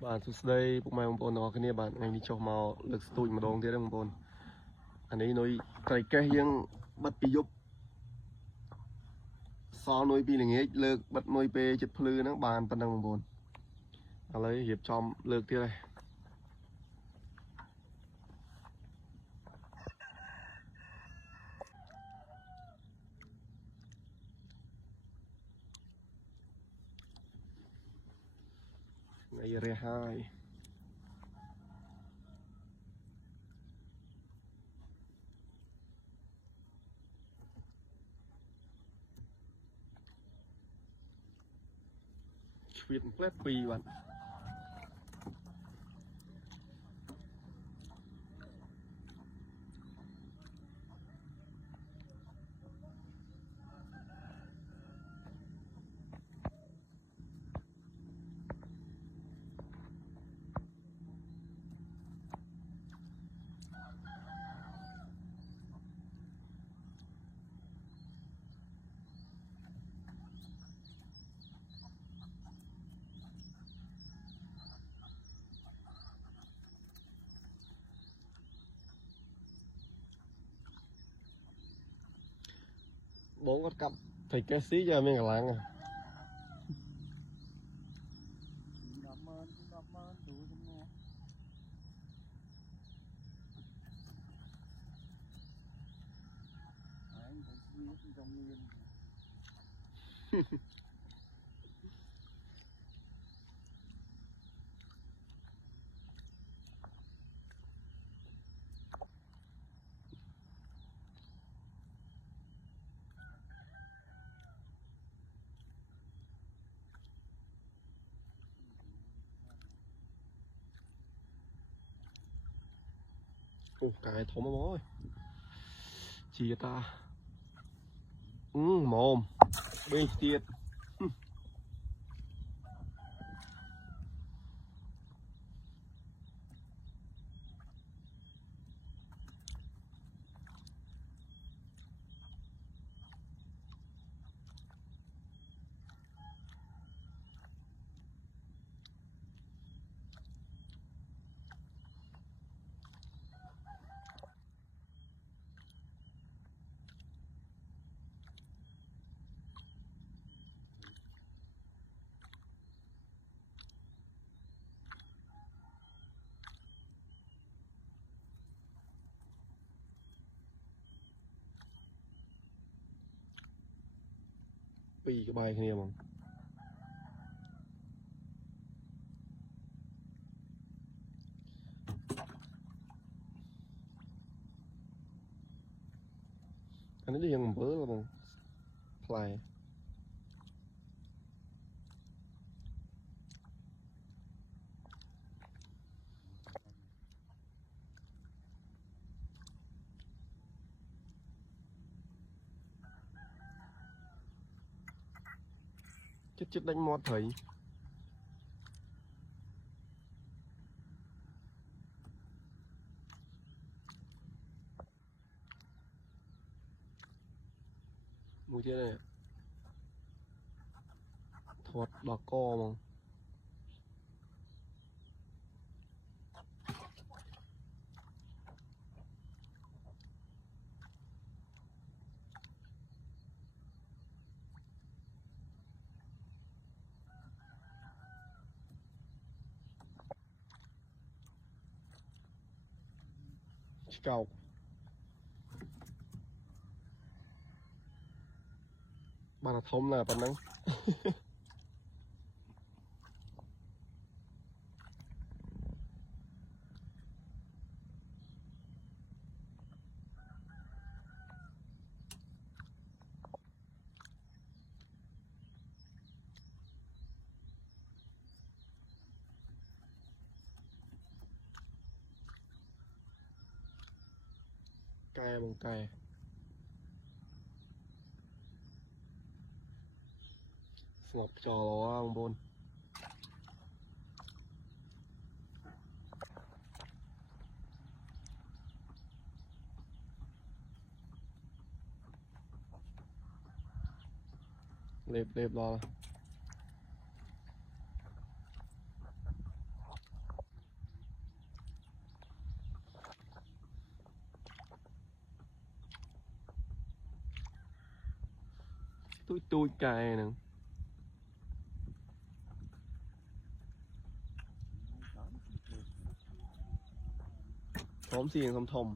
Bạn xuất đây bụng mày bông bồn nó cái này bạn ngày đi cho màu lực tụi mà đong thế đấy bông bồn anh ấy nói cái riêng bắt bị giúp sao nói bị này lực bắt nói pe chụp lư nó bàn pan bông bồn lấy hiệp chom lực thế này ngày re hai chuyện phép pì bạn bốn con cặp thầy cái xí cho mình lạng à cái thốn mà mối chia ta mồm bên tiệt pì cái bài kia mà anh ấy đi ăn bữa là bằng play chết chết đánh mót thấy mùi thế này thoát bà co mà cao bà là thông là bạn nắng cay bằng cay ngọc trò lo ông bôn lệp lệp lo tôi cài nè thóm xiên không thông